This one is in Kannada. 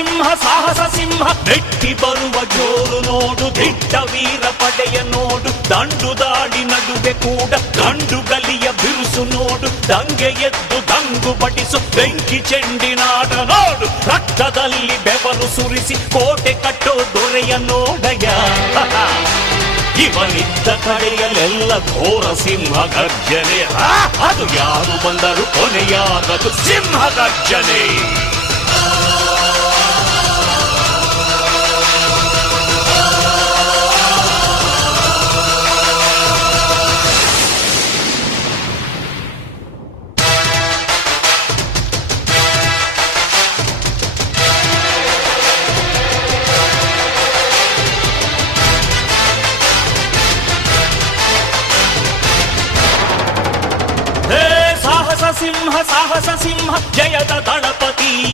ಸಿಂಹ ಸಾಹಸ ಸಿಂಹ ನೆಟ್ಟಿ ಬರುವ ಜೋರು ನೋಡು, ದಿಟ್ಟ ವೀರ ಪಡೆಯ ನೋಡು, ದಂಡು ದಾಳಿ ನಡುವೆ ಕೂಡ ಗಂಡು ಗಲಿಯ ಬಿರುಸು ನೋಡು, ದಂಗೆ ಎದ್ದು ದಂಗು ಬಡಿಸು ಬೆಂಕಿ ಚೆಂಡಿನಾಡ ನೋಡು, ರಕ್ತದಲ್ಲಿ ಬೆವರು ಸುರಿಸಿ ಕೋಟೆ ಕಟ್ಟೋ ದೊರೆಯ ನೋಡಯ. ಇವನಿದ್ದ ಕಡೆಯಲ್ಲೆಲ್ಲ ಘೋರ ಸಿಂಹ ಗರ್ಜನೆ, ಅದು ಯಾರು ಬಂದರು ಕೊನೆಯಾಗದು ಸಿಂಹ ಗರ್ಜನೆ. ಸಾಹಸ ಸಿಂಹ ಜಯದ ದಳಪತಿ.